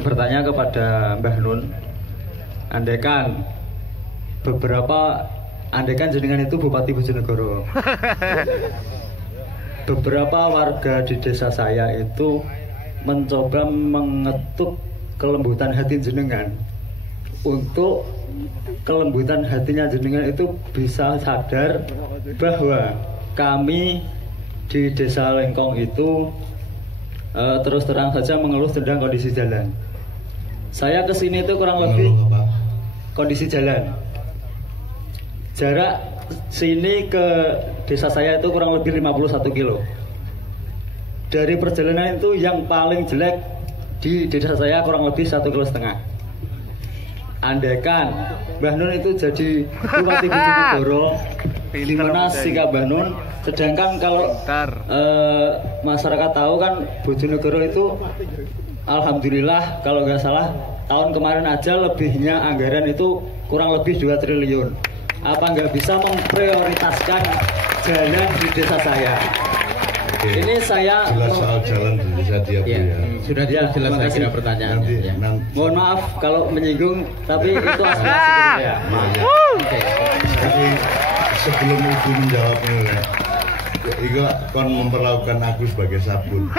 bertanya kepada Mbah Nun, andaikan jenengan itu Bupati Bojonegoro, beberapa warga di desa saya itu mencoba mengetuk kelembutan hati jenengan, untuk kelembutan hatinya jenengan itu bisa sadar bahwa kami di desa Lengkong itu terus terang saja mengeluh tentang kondisi jalan. Saya kesini itu kurang lebih kondisi jalan. Jarak sini ke desa saya itu kurang lebih 51 kilo. Dari perjalanan itu yang paling jelek di desa saya kurang lebih 1,5 kilo. Andaikan Mbah Nun itu jadi Bupati Bojonegoro, gimana sikap Mbah Nun? Sedangkan kalau masyarakat tahu kan Bojonegoro itu alhamdulillah kalau nggak salah tahun kemarin aja lebihnya anggaran itu kurang lebih 2 triliun. Apa nggak bisa memprioritaskan jalan di desa saya? Oke. Ini saya jelas soal jalan di desa dia ya. Sudah jelas saya kira pertanyaannya. Ya. Mohon maaf kalau menyinggung, tapi itu aspirasi ya. Oke. Tapi sebelum ibu menjawabnya, Iku kon memperlakukan aku sebagai sabun.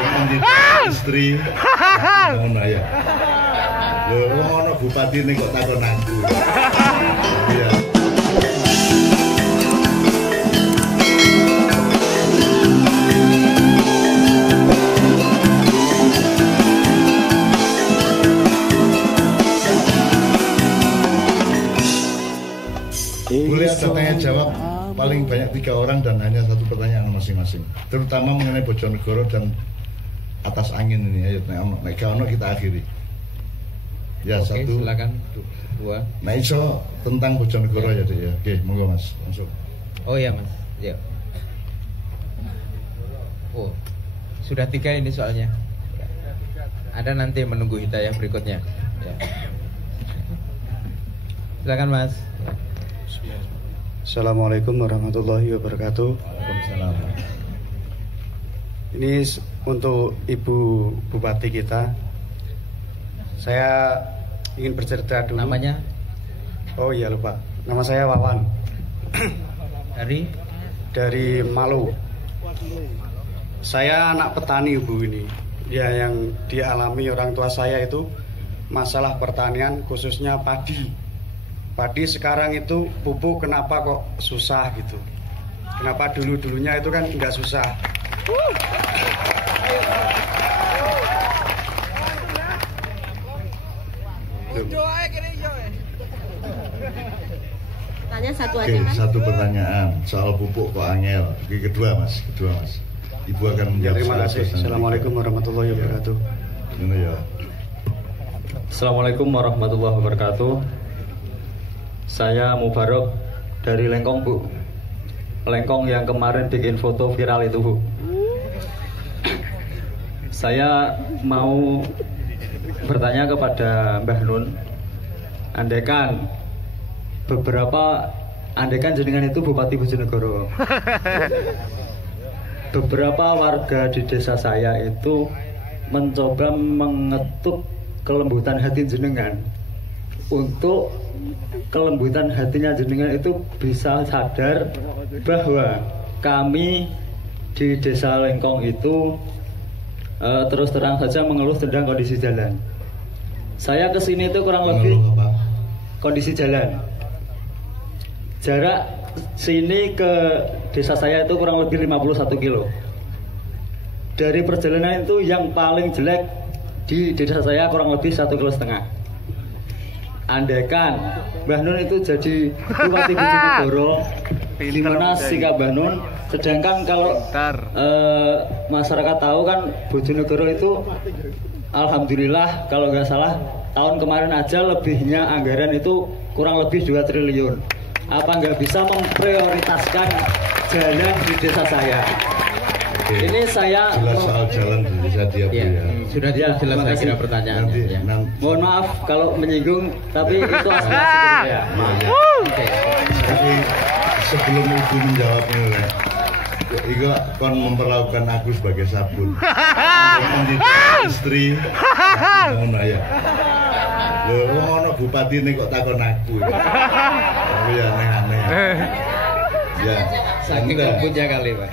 Mendidik istri, ngono ya. Lho, ono bupati ning kok takon aku. Iya. Boleh ada tanya jawab paling banyak 3 orang dan hanya 1 pertanyaan masing-masing. Terutama mengenai Bojonegoro dan atas angin ini. Ayo, nek ono kita akhiri. Ya, oke, 1. Silakan 2. Nah, iso tentang Bojonegoro ya, Dek ya. Oke, monggo Mas, langsung. Oh iya, Mas. Ya. Oh. Sudah 3 ini soalnya. Ada nanti menunggu hidayah berikutnya. Ya. Silakan, Mas. Assalamualaikum warahmatullahi wabarakatuh. Waalaikumsalam. Ini untuk Ibu Bupati kita. Saya ingin bercerita dulu. Namanya? Oh iya lupa. Nama saya Wawan. Dari Malu. Saya anak petani Ibu ini. Ya, yang dialami orang tua saya itu masalah pertanian, khususnya padi. Padi sekarang itu pupuk kenapa kok susah gitu? Kenapa dulunya itu kan nggak susah? Tanya satu aja Oke, kan? 1 pertanyaan soal pupuk kok angel. Oke, kedua Mas. Ibu akan menjawab. Terima kasih. Assalamualaikum warahmatullahi wabarakatuh. Ini ya. Assalamualaikum warahmatullahi wabarakatuh. Saya Mubarok dari Lengkong, Bu. Lengkong yang kemarin bikin foto viral itu, Bu. Saya mau bertanya kepada Mbah Nun, andaikan jenengan itu Bupati Bojonegoro, beberapa warga di desa saya itu mencoba mengetuk kelembutan hati jenengan, untuk kelembutan hatinya jenengan itu bisa sadar bahwa kami di desa Lengkong itu terus terang saja mengeluh tentang kondisi jalan. Saya kesini itu kurang lebih kondisi jalan. Jarak sini ke desa saya itu kurang lebih 51 kilo. Dari perjalanan itu yang paling jelek di desa saya kurang lebih 1,5 kilo. Andaikan Mbah Nun itu jadi Bupati Bojonegoro, gimana sikap Mbah Nun? Sedangkan kalau masyarakat tahu kan Bojonegoro itu alhamdulillah kalau nggak salah tahun kemarin aja lebihnya anggaran itu kurang lebih 2 triliun. Apa nggak bisa memprioritaskan jalan di desa saya? Oke. Ini saya jelas soal jalan di desa dia ya. Sudah jelas saya kira pertanyaannya. Ya. Mohon maaf kalau menyinggung, tapi itu aspirasi ya. Oke. Tapi sebelum ibu menjawabnya, Iku kon memperlakukan aku sebagai sabun. Mendidik istri, Ngono ya. Lho ono bupatine kok takon aku. Oh ya aneh-aneh. Ya, saking kebutnya kali, Pak.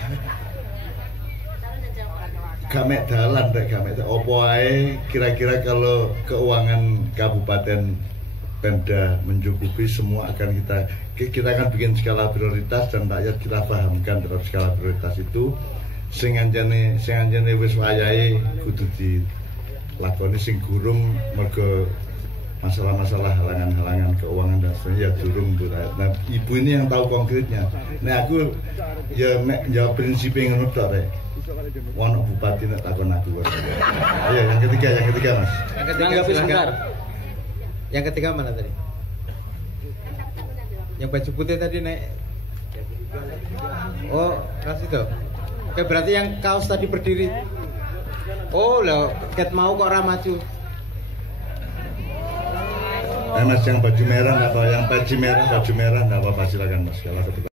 Gamek dalan rek gamek opo ae kira-kira kalau keuangan kabupaten Pemda mencukupi semua akan kita akan bikin skala prioritas dan rakyat kita pahamkan terhadap skala prioritas itu sing anjane wis wayahe kudu dilakoni sing gurung mergo masalah-masalah halangan-halangan keuangan dan sebagainya ya durung Bu. Nah, ibu ini yang tahu konkretnya. Nah aku ya jawab prinsipnya ngono tok rek. Wono bupati nek takon aku. Ayo yang ketiga Mas. Yang ketiga silakan. Yang ketiga mana tadi? Yang baju putih tadi naik. Oh, ras itu. Oke, berarti yang kaos tadi berdiri. Oh, lo ket mau kok ora maju. Mas yang baju merah enggak apa, yang baju merah enggak apa-apa silakan Mas. Kalau ketika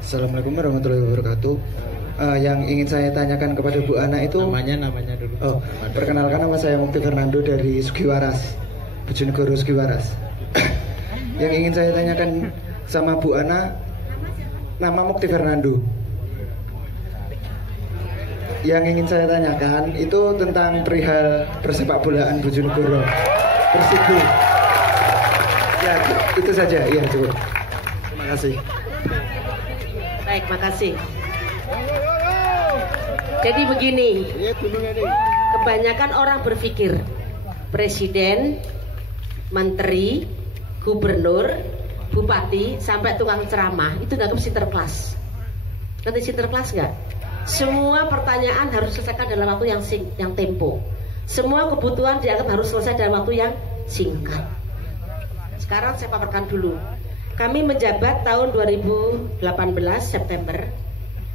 Assalamualaikum warahmatullahi wabarakatuh. Yang ingin saya tanyakan kepada Bu Ana itu namanya dulu. Oh, perkenalkan nama saya Mukti Fernando dari Sugiwaras, Bojonegoro Sugiwaras. Yang ingin saya tanyakan sama Bu Ana, nama Mukti Fernando. Yang ingin saya tanyakan itu tentang perihal persepak bolaan Bojonegoro, Persibo. Ya, itu saja. Iya, cukup. Terima kasih. Baik, makasih. Jadi begini, kebanyakan orang berpikir presiden, menteri, gubernur, bupati, sampai tukang ceramah itu dianggap sinterklas. Nanti sinterklas nggak? Semua pertanyaan harus selesaikan dalam waktu yang tempo. Semua kebutuhan dianggap harus selesai dalam waktu yang singkat. Sekarang saya paparkan dulu. Kami menjabat tahun 2018 September.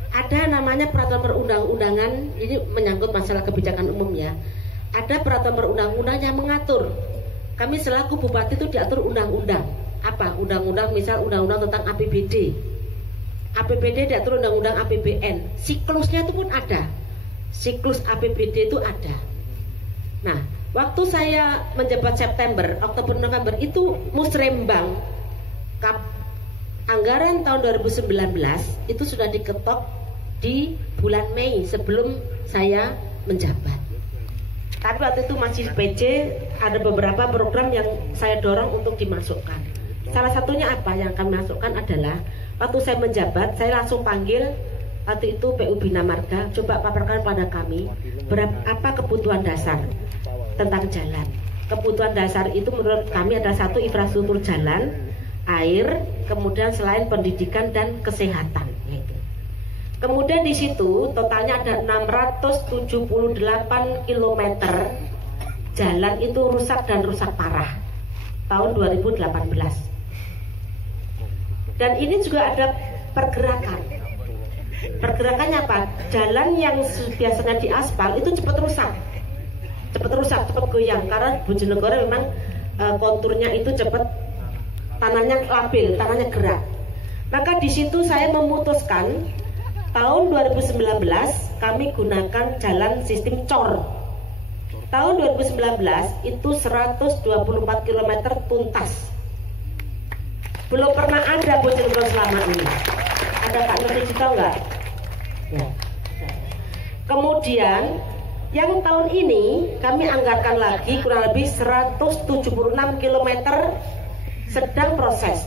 Ada namanya peraturan perundang-undangan, ini menyangkut masalah kebijakan umum ya. Ada peraturan perundang-undang yang mengatur. Kami selaku bupati itu diatur undang-undang. Apa? Undang-undang misal undang-undang tentang APBD. APBD diatur undang-undang APBN. Siklusnya itu pun ada. Siklus APBD itu ada. Nah, waktu saya menjabat September, Oktober, November itu musrembang. Anggaran tahun 2019 itu sudah diketok di bulan Mei sebelum saya menjabat. Tapi waktu itu masih PJ, ada beberapa program yang saya dorong untuk dimasukkan. Salah satunya apa yang kami masukkan adalah waktu saya menjabat, saya langsung panggil waktu itu PU Bina Marga, coba paparkan pada kami apa kebutuhan dasar tentang jalan. Kebutuhan dasar itu menurut kami adalah satu, infrastruktur jalan, air, kemudian selain pendidikan dan kesehatan. Kemudian di situ totalnya ada 678 km jalan itu rusak dan rusak parah tahun 2018. Dan ini juga ada pergerakan. Pergerakannya apa? Jalan yang biasanya di aspal itu cepat rusak, cepat goyang karena Bojonegoro memang konturnya itu cepat. Tanahnya labil, tanahnya gerak. Maka di situ saya memutuskan tahun 2019 kami gunakan jalan sistem cor. Tahun 2019 itu 124 km tuntas. Belum pernah ada Bojonegoro selama ini. Ada Pak Nurdi tahu nggak? Ya. Kemudian yang tahun ini kami anggarkan lagi kurang lebih 176 km sedang proses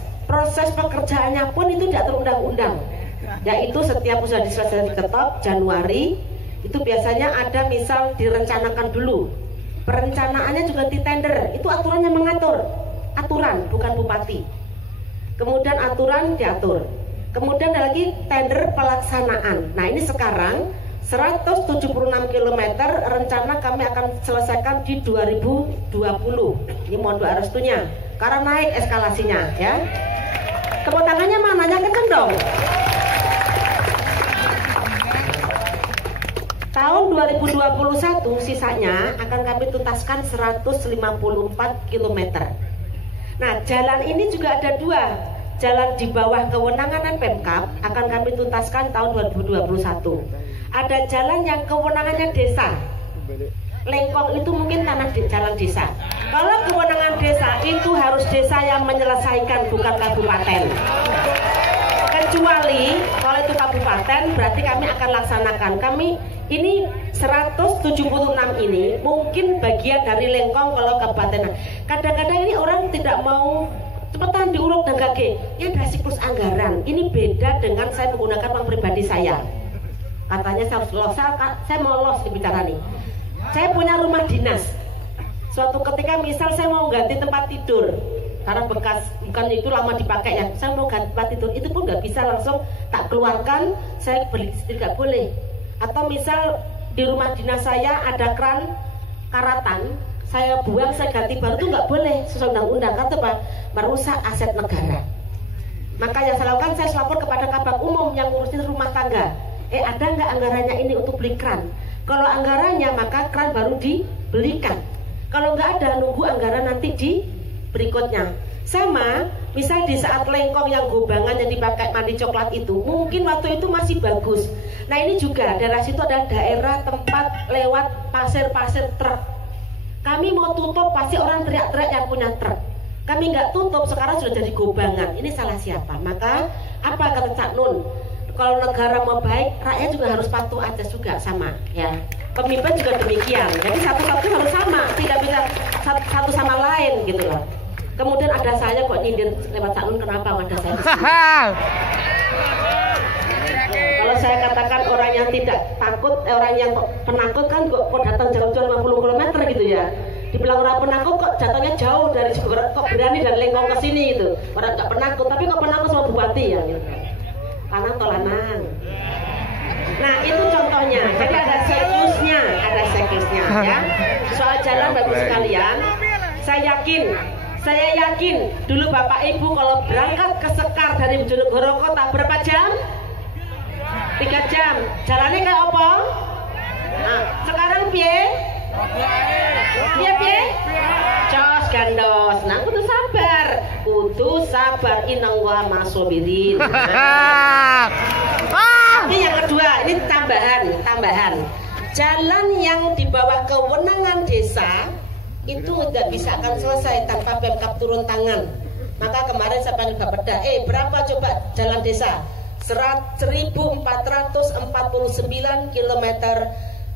pekerjaannya pun itu diatur undang-undang, yaitu setiap sudah diselesaikan diketok Januari itu biasanya ada misal direncanakan dulu, perencanaannya juga di tender, itu aturannya mengatur, aturan bukan bupati, kemudian aturan diatur, kemudian ada lagi tender pelaksanaan. Nah ini sekarang 176 km rencana kami akan selesaikan di 2020. Ini mohon doa restunya karena naik eskalasinya ya. Tepuk tangannya mananya kenceng dong. Tahun 2021 sisanya akan kami tuntaskan 154 km. Nah jalan ini juga ada dua, jalan di bawah kewenangan Pemkab akan kami tuntaskan tahun 2021. Ada jalan yang kewenangannya desa. Lengkong itu mungkin tanah jalan desa. Kalau kewenangan desa itu harus desa yang menyelesaikan, bukan kabupaten. Kecuali kalau itu kabupaten, berarti kami akan laksanakan. Kami ini 176 ini mungkin bagian dari Lengkong kalau kabupaten. Kadang-kadang ini orang tidak mau cepetan diuruk dan kaki. Ini ada siklus anggaran. Ini beda dengan saya menggunakan uang pribadi saya. Katanya saya harus los, saya mau los bicara nih. Saya punya rumah dinas. Suatu ketika misal saya mau ganti tempat tidur karena bekas, bukan itu lama dipakai ya, saya mau ganti tempat tidur, itu pun nggak bisa langsung tak keluarkan, saya beli sendiri nggak boleh. Atau misal di rumah dinas saya ada keran karatan, saya buang, saya ganti baru, itu nggak boleh sesuai undang-undang, karena apa? Merusak aset negara. Maka yang saya lakukan, saya lapor kepada Kabak Umum yang ngurusin rumah tangga. Ada nggak anggarannya ini untuk beli keran? Kalau anggarannya maka keran baru dibelikan. Kalau nggak ada, nunggu anggaran nanti di berikutnya. Sama, misal di saat Lengkong yang gobangan yang dipakai mandi coklat itu, mungkin waktu itu masih bagus. Nah ini juga, daerah situ adalah daerah tempat lewat pasir-pasir truk. Kami mau tutup, pasti orang teriak-teriak yang punya truk. Kami nggak tutup, sekarang sudah jadi gobangan. Ini salah siapa? Maka, apa kata Cak Nun? Kalau negara mau baik, rakyat juga harus patuh aja juga sama, ya. Pemimpin juga demikian. Jadi satu-satu harus sama, tidak bisa satu sama lain gitu loh. Kemudian ada saya kok nyindir lewat Cak Nun, kenapa ada saya? Kalau saya katakan orang yang tidak takut, orang yang penakut kan kok datang jauh-jauh 50 km gitu ya. Dibilang orang penakut kok jatuhnya jauh dari kok berani dari Lengkong ke sini gitu. Orang nggak penakut, tapi kok penakut sama bupati ya. Gitu. Lanang tolanan. Nah itu contohnya. Jadi ada siklusnya, ya. Soal jalan bagus sekalian. Saya yakin dulu Bapak Ibu kalau berangkat ke Sekar dari Bojonegoro kota berapa jam? 3 jam. Jalannya kayak apa? Nah, sekarang piye? Piye? Jos gandos. Nah, kudu sabar inang wa masobirin. Ini yang kedua, ini tambahan. Jalan yang di bawah kewenangan desa itu tidak bisa akan selesai tanpa Pemkab turun tangan. Maka kemarin saya panggil Bapeda, berapa coba jalan desa? 1.449 km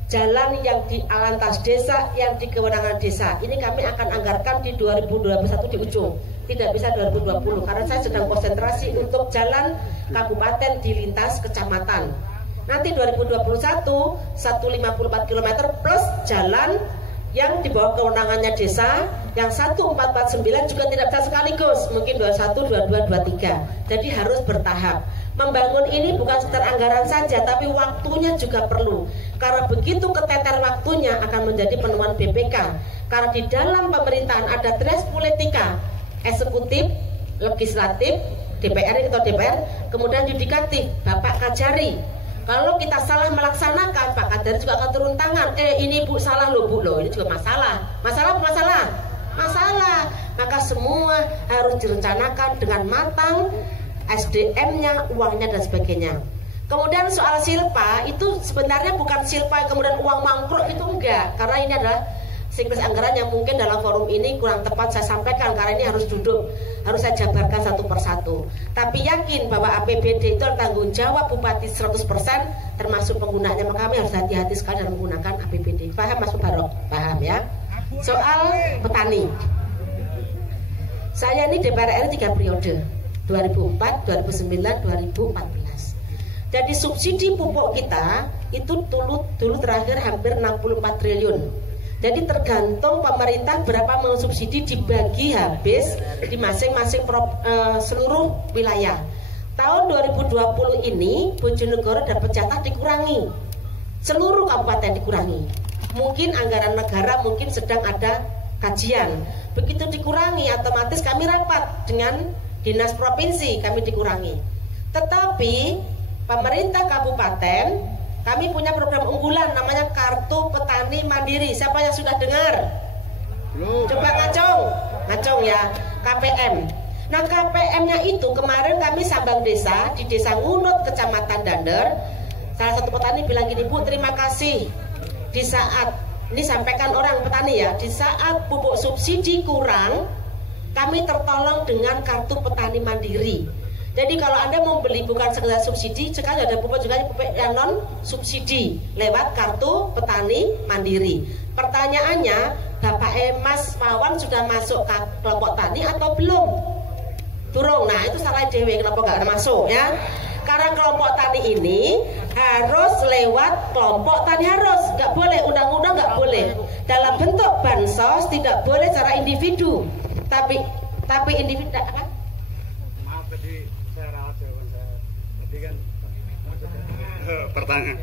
jalan yang di alantas desa, yang di kewenangan desa. Ini kami akan anggarkan di 2021 di ujung. Tidak bisa 2020 karena saya sedang konsentrasi untuk jalan kabupaten di lintas kecamatan. Nanti 2021 154 km plus jalan yang di bawah kewenangannya desa, yang 1449 juga tidak bisa sekaligus, mungkin 21, 22, 23. Jadi harus bertahap. Membangun ini bukan sekedar anggaran saja, tapi waktunya juga perlu. Karena begitu keteter waktunya akan menjadi penemuan BPK. Karena di dalam pemerintahan ada tres politika, eksekutif, legislatif, DPR atau DPR, kemudian yudikatif, Bapak Kajari. Kalau kita salah melaksanakan, Pak Kajari juga akan turun tangan. Ini Bu salah loh Bu loh, ini juga masalah. Masalah. Maka semua harus direncanakan dengan matang. SDM-nya, uangnya dan sebagainya. Kemudian soal silpa itu sebenarnya bukan silpa kemudian uang mangkruk, itu enggak, karena ini adalah siklus anggaran yang mungkin dalam forum ini kurang tepat saya sampaikan karena ini harus duduk, harus saya jabarkan satu persatu. Tapi yakin bahwa APBD itu tanggung jawab Bupati 100% termasuk penggunanya, maka kami harus hati-hati sekali dalam menggunakan APBD. Paham Mas Mubarok? Paham ya? Soal petani, saya ini DPR RI 3 periode, 2004, 2009, 2014. Jadi subsidi pupuk kita itu dulu terakhir hampir 64 triliun. Jadi tergantung pemerintah berapa mensubsidi dibagi habis di masing-masing seluruh wilayah. Tahun 2020 ini Bojonegoro dapat jatah dikurangi. Seluruh kabupaten dikurangi. Mungkin anggaran negara mungkin sedang ada kajian. Begitu dikurangi otomatis kami rapat dengan Dinas Provinsi, kami dikurangi. Tetapi pemerintah kabupaten, kami punya program unggulan namanya Kartu Petani Mandiri. Siapa yang sudah dengar? Coba ngacung ya, KPM. Nah KPM-nya itu kemarin kami sambang desa di Desa Ngunut, Kecamatan Dander. Salah satu petani bilang gini, Bu, terima kasih. Di saat, ini sampaikan orang petani ya, di saat pupuk subsidi kurang, kami tertolong dengan kartu petani mandiri. Jadi kalau Anda mau beli bukan sekedar subsidi, sekarang ada pupuk juga pupuk yang non subsidi lewat kartu petani mandiri. Pertanyaannya, Bapak Mas Pawan sudah masuk ke kelompok tani atau belum? Turun. Nah itu salah dewe kelompok nggak masuk ya. Karena kelompok tani ini harus lewat kelompok tani, harus, nggak boleh, undang-undang nggak boleh. Dalam bentuk bansos tidak boleh secara individu, tapi individu apa? Maaf tadi saya rawat jawaban saya. Tadi kan pertanyaan.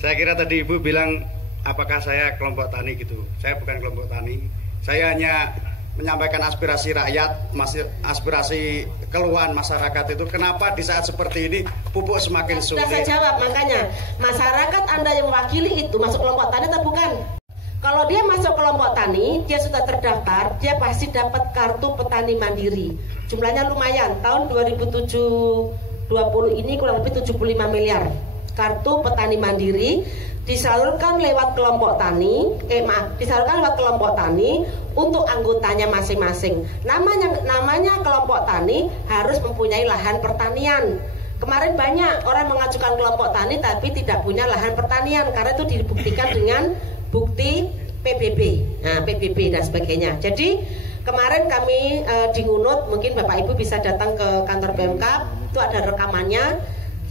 Saya kira tadi Ibu bilang apakah saya kelompok tani gitu. Saya bukan kelompok tani. Saya hanya menyampaikan aspirasi rakyat, aspirasi keluhan masyarakat itu. Kenapa di saat seperti ini pupuk semakin sulit? Sudah saya jawab, makanya masyarakat Anda yang mewakili itu masuk kelompok tani atau bukan? Kalau dia masuk kelompok tani, dia sudah terdaftar, dia pasti dapat kartu petani mandiri. Jumlahnya lumayan, tahun 2020 ini kurang lebih 75 miliar. Kartu petani mandiri disalurkan lewat kelompok tani, disalurkan lewat kelompok tani untuk anggotanya masing-masing. Namanya kelompok tani harus mempunyai lahan pertanian. Kemarin banyak orang mengajukan kelompok tani tapi tidak punya lahan pertanian karena itu dibuktikan dengan bukti PBB, nah PBB dan sebagainya. Jadi kemarin kami di Ngunut, mungkin Bapak Ibu bisa datang ke kantor Pemkab, itu ada rekamannya.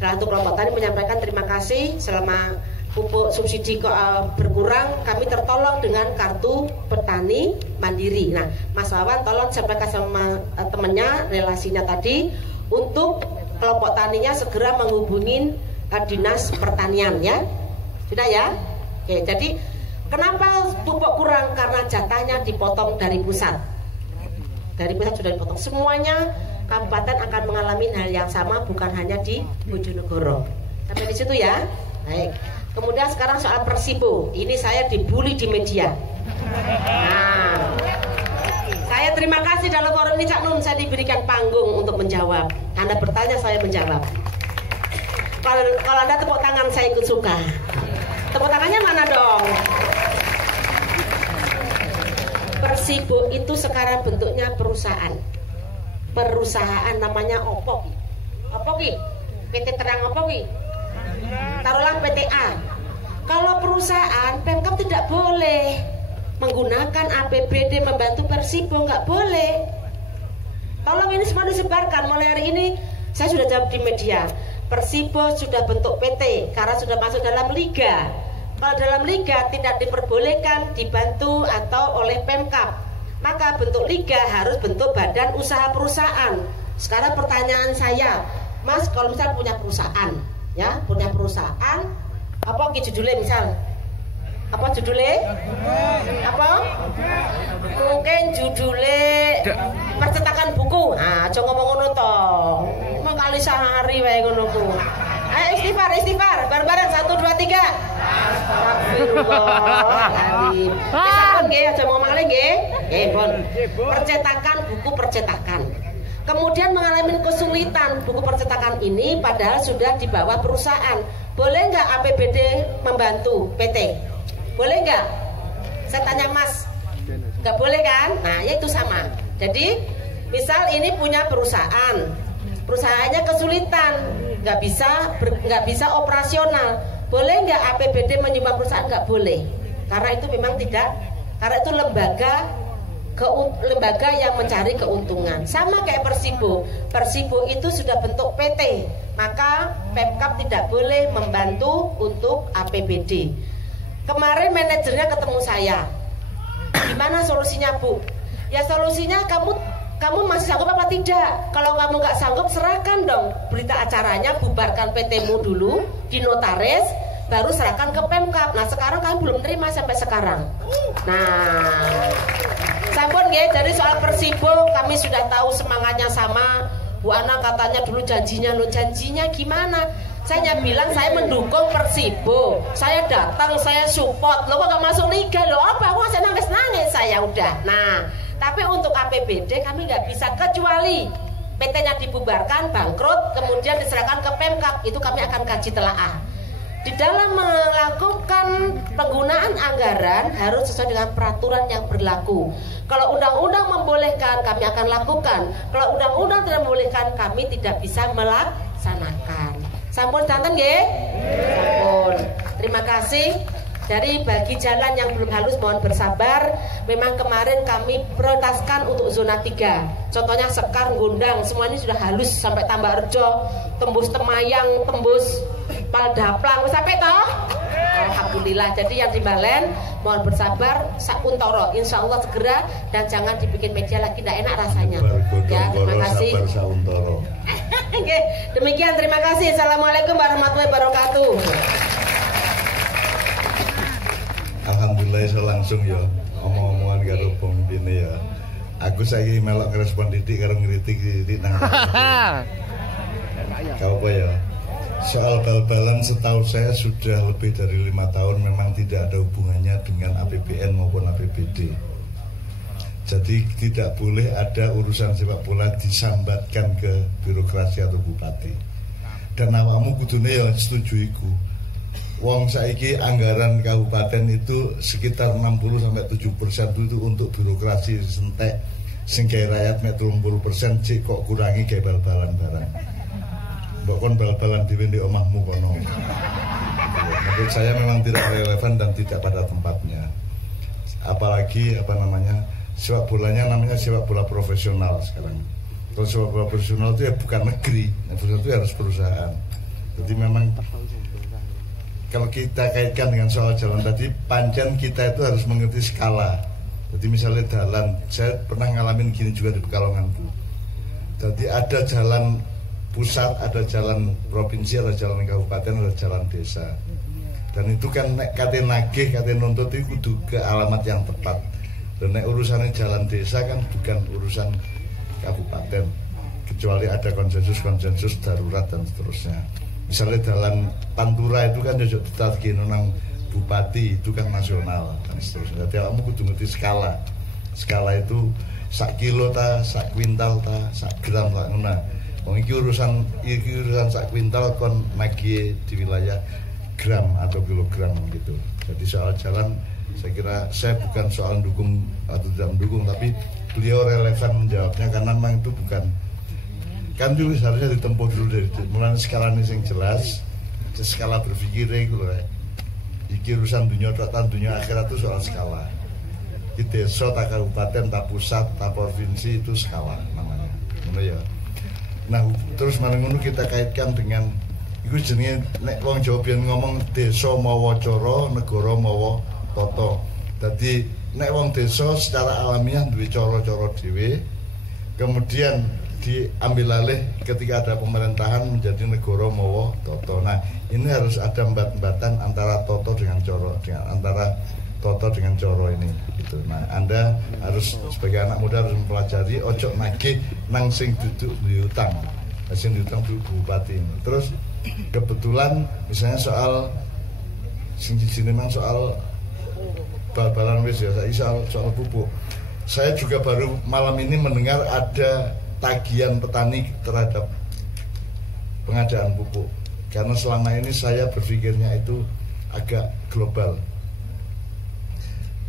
Salah satu kelompok tani menyampaikan terima kasih selama pupuk subsidi berkurang, kami tertolong dengan kartu petani mandiri. Nah, Mas Wawan tolong sampaikan sama temennya relasinya tadi untuk kelompok taninya segera menghubungin dinas pertanian ya. Sudah ya? Oke, jadi kenapa pupuk kurang? Karena jatahnya dipotong dari pusat. Dari pusat sudah dipotong. Semuanya kabupaten akan mengalami hal yang sama, bukan hanya di Bojonegoro. Sampai di situ ya. Baik. Kemudian sekarang soal Persibo, ini saya dibully di media. Nah, saya terima kasih dalam forum ini Cak Nun, saya diberikan panggung untuk menjawab. Anda bertanya, saya menjawab. Kalau Anda tepuk tangan, saya ikut suka. Tepuk tangannya mana dong? Persibo itu sekarang bentuknya perusahaan. Perusahaan namanya Opo. Opo ki? PT Terang Opo ki? Taruhlah PTA. Kalau perusahaan, Pemkab tidak boleh menggunakan APBD membantu Persibo, nggak boleh. Tolong ini semua disebarkan. Mulai hari ini saya sudah jawab di media. Persibo sudah bentuk PT karena sudah masuk dalam liga. Kalau dalam liga tidak diperbolehkan dibantu atau oleh Pemkab, maka bentuk liga harus bentuk badan usaha perusahaan. Sekarang pertanyaan saya, Mas, kalau misal punya perusahaan, ya punya perusahaan, apa judulnya misal? Apa judulnya? Apa? Mungkin judulnya percetakan buku. Nah, aja ngomong ngono to. Mau kali sehari wae ngono ku. Ayo istighfar, bareng-bareng 1 2 3. Astagfirullahaladzim. Sampun nggih, aja ngomong malih nggih. Nggih, pun. Percetakan buku percetakan. Kemudian mengalami kesulitan buku percetakan ini padahal sudah di bawah perusahaan. Boleh nggak APBD membantu PT? Boleh nggak? Saya tanya Mas, nggak boleh kan? Nah ya itu sama. Jadi misal ini punya perusahaan, perusahaannya kesulitan, nggak bisa operasional. Boleh nggak APBD menyumbang perusahaan? Nggak boleh, karena itu memang tidak, karena itu lembaga yang mencari keuntungan. Sama kayak Persibo. Persibo itu sudah bentuk PT, maka Pemkab tidak boleh membantu untuk APBD. Kemarin manajernya ketemu saya. Gimana solusinya, Bu? Ya solusinya kamu masih sanggup apa tidak? Kalau kamu nggak sanggup, serahkan dong berita acaranya, bubarkan PT-mu dulu di notaris, baru serahkan ke Pemkab. Nah sekarang kamu belum terima sampai sekarang. Nah, sampun nggih, dari soal Persibo kami sudah tahu semangatnya sama. Bu Ana katanya dulu janjinya gimana? Saya bilang saya mendukung Persibo, saya datang, saya support. Lo kok gak masuk liga? Lo apa? Aku masih nangis saya udah. Nah, tapi untuk APBD kami nggak bisa, kecuali PT-nya dibubarkan, bangkrut, kemudian diserahkan ke Pemkab, itu kami akan kaji telaah. Di dalam melakukan penggunaan anggaran harus sesuai dengan peraturan yang berlaku. Kalau undang-undang membolehkan, kami akan lakukan. Kalau undang-undang tidak membolehkan, kami tidak bisa melaksanakan. Sampun santen nggih? Sampun. Terima kasih. Dari bagi jalan yang belum halus mohon bersabar. Memang kemarin kami prioritaskan untuk zona 3. Contohnya Sekar, Gondang, semuanya sudah halus sampai Tambak Rejo, tembus Temayang, tembus Paldaplang, sampai toh? Alhamdulillah. Jadi yang di Balen mohon bersabar, Sakuntoro insya Allah segera, dan jangan dibikin media lagi, tidak enak rasanya. Ya, terima kasih. Oke, demikian, terima kasih. Assalamualaikum warahmatullahi wabarakatuh. Alhamdulillah saya langsung ya omong-omongan karo pemimpin ya. Aku saiki melok ngerespon Didik karo ngritik Didik nang. Kau apa ya? Soal bal-balan setahu saya sudah lebih dari 5 tahun memang tidak ada hubungannya dengan APBN maupun APBD. Jadi tidak boleh ada urusan sepak bola disambatkan ke birokrasi atau bupati. Dan awakmu kudune ya setuju iku. Wong saiki anggaran kabupaten itu sekitar 60-70% itu untuk birokrasi sentek, sing gawe rakyat mek 30% cik kok kurangi gawe bal-balan barang. Mbok kon bal-balan dhewe ndek omahmu kono. Menurut saya memang tidak relevan dan tidak pada tempatnya. Apalagi sepak bolanya namanya sepak bola profesional sekarang. Kalau sepak bola profesional itu ya bukan negeri, itu harus perusahaan. Jadi memang kalau kita kaitkan dengan soal jalan tadi, pancen kita itu harus mengerti skala. Jadi misalnya jalan, saya pernah ngalamin gini juga di Pekalongan Bu. Jadi ada jalan pusat, ada jalan provinsi, ada jalan kabupaten, ada jalan desa. Dan itu kan nek kate nagih, kate nuntut itu kudu ke alamat yang tepat. Dan nek urusannya jalan desa kan bukan urusan kabupaten, kecuali ada konsensus darurat dan seterusnya. Misalnya jalan Pantura itu kan juga ditagih nang bupati, itu kan nasional dan seterusnya. Jadi kamu kudu ngerti skala. Skala itu sak kilo ta, sak kuintal ta, sak gram ta ngono. Wong iki urusan sak kuintal kon nagih di wilayah gram atau kilogram gitu. Jadi soal jalan saya kira saya bukan soal dukung atau tidak mendukung, tapi beliau relevan menjawabnya karena memang itu bukan kan itu seharusnya ditempuh dulu dari mulai skala ini yang jelas, skala berpikirnya itu loh. Iki urusan dunia dan dunia akhirat itu soal skala. Di desa, tak kabupaten, tak pusat, tak provinsi itu skala namanya. Ngono ya. Nah terus ngono kita kaitkan dengan itu jenenge nek wong Jawa biyen ngomong desa mawa cara, negara mawa tata. Dadi nek wong desa secara alamiah duwe cara-cara dhewe. Kemudian diambil alih ketika ada pemerintahan menjadi negara mawa tata. Nah, ini harus ada embat-embatan antara tata dengan coro, antara tata dengan coro ini gitu. Nah, Anda harus sebagai anak muda harus mempelajari ojo nagih nang sing duduk di utang. Sing diutang bupati. Terus kebetulan misalnya soal sing memang soal bal-balan wis ya, soal pupuk. Saya juga baru malam ini mendengar ada tagihan petani terhadap pengadaan pupuk, karena selama ini saya berpikirnya itu agak global.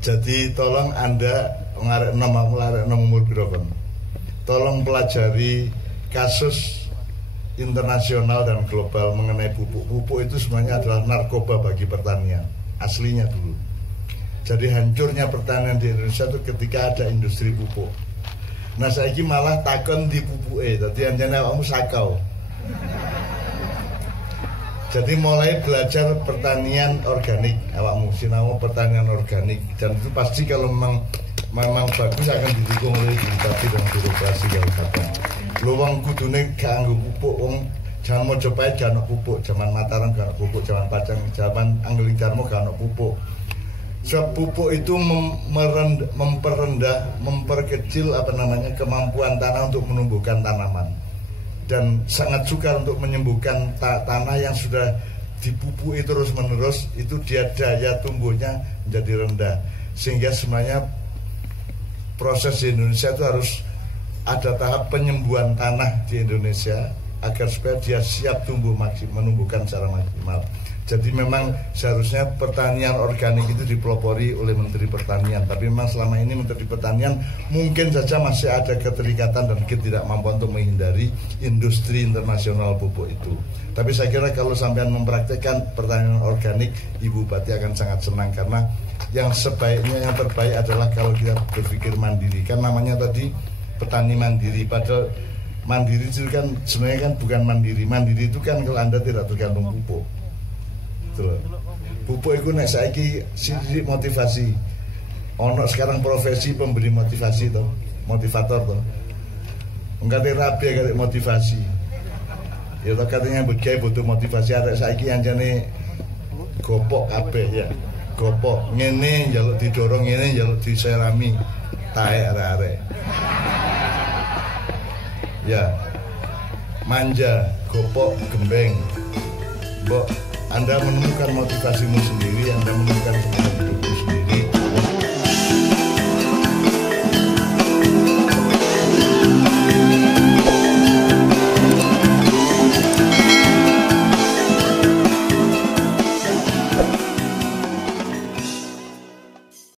Jadi tolong Anda ngarek nomor birokon, tolong pelajari kasus internasional dan global mengenai pupuk. Pupuk itu sebenarnya adalah narkoba bagi pertanian aslinya dulu. Jadi hancurnya pertanian di Indonesia itu ketika ada industri pupuk. Nah saiki malah takon di pupuke, dadi anjane awakmu sakau. Jadi mulai belajar pertanian organik, awakmu sinau pertanian organik, dan itu pasti kalau memang bagus akan didukung oleh bupati dan birokrasi kabupaten. Lu wong kudune gak nganggo pupuk, wong jangan Mojopahit gak ono pupuk, zaman Mataram gak ono pupuk, zaman Pajang, zaman Angling Darmo gak ono pupuk. Sebab pupuk itu memperkecil kemampuan tanah untuk menumbuhkan tanaman, dan sangat sukar untuk menyembuhkan tanah yang sudah dipupui terus menerus, itu dia daya tumbuhnya menjadi rendah, sehingga sebenarnya proses di Indonesia itu harus ada tahap penyembuhan tanah di Indonesia agar supaya dia siap tumbuh menumbuhkan secara maksimal. Jadi memang seharusnya pertanian organik itu dipelopori oleh Menteri Pertanian. Tapi memang selama ini Menteri Pertanian mungkin saja masih ada keterikatan dan ketidakmampuan untuk menghindari industri internasional pupuk itu. Tapi saya kira kalau sampean mempraktekkan pertanian organik, Ibu Bupati akan sangat senang. Karena yang sebaiknya, yang terbaik adalah kalau kita berpikir mandiri. Kan namanya tadi petani mandiri, padahal mandiri itu kan sebenarnya kan bukan mandiri. Mandiri itu kan kalau Anda tidak tergantung pupuk. Betul. Pupuk itu nek saiki sithik motivasi. Ono sekarang profesi pemberi motivasi toh, motivator toh. Enggak terapi kayak motivasi. Ya toh katanya butuh motivasi, arek saiki anjane gopok kabeh ya. Gopok ngene njaluk didorong, ngene njaluk diserami. Taek arek-arek. Ya. Manja, gopok, gembeng. Mbok Anda menemukan motivasimu sendiri, Anda menemukan